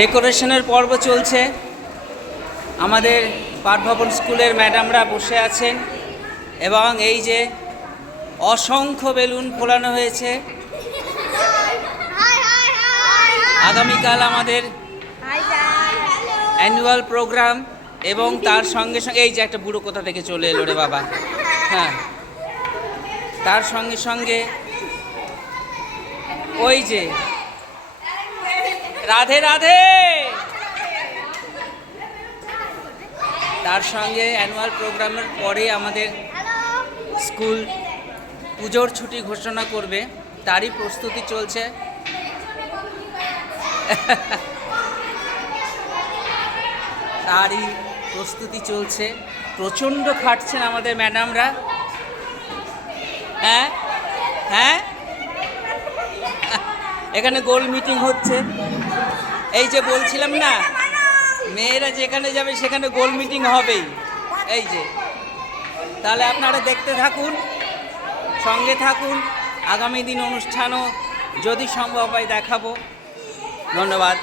ডেকোরেশনের পর্ব চলছে। আমাদের পাঠভবন স্কুলের ম্যাডামরা বসে আছেন এবং এই যে অসংখ্য বেলুন ফোলানো হয়েছে। আগামীকাল আমাদের অ্যানুয়াল প্রোগ্রাম এবং তার সঙ্গে সঙ্গে এই যে একটা বুড়ো কোথা থেকে চলে এলো রে বাবা, হ্যাঁ, তার সঙ্গে সঙ্গে ওই যে রাধে রাধে, তার সঙ্গে অ্যানুয়াল প্রোগ্রামের পরে আমাদের স্কুল পুজোর ছুটি ঘোষণা করবে, তারই প্রস্তুতি চলছে। তারই প্রস্তুতি চলছে। প্রচণ্ড খাটছেন আমাদের ম্যাডামরা। হ্যাঁ হ্যাঁ, এখানে গোল মিটিং হচ্ছে। এই যে বলছিলাম না, মেয়েরা যেখানে যাবে সেখানে গোল মিটিং হবেই। এই যে, তাহলে আপনারা দেখতে থাকুন, সঙ্গে থাকুন। আগামী দিন অনুষ্ঠানও যদি সম্ভব হয় দেখাবো। ধন্যবাদ।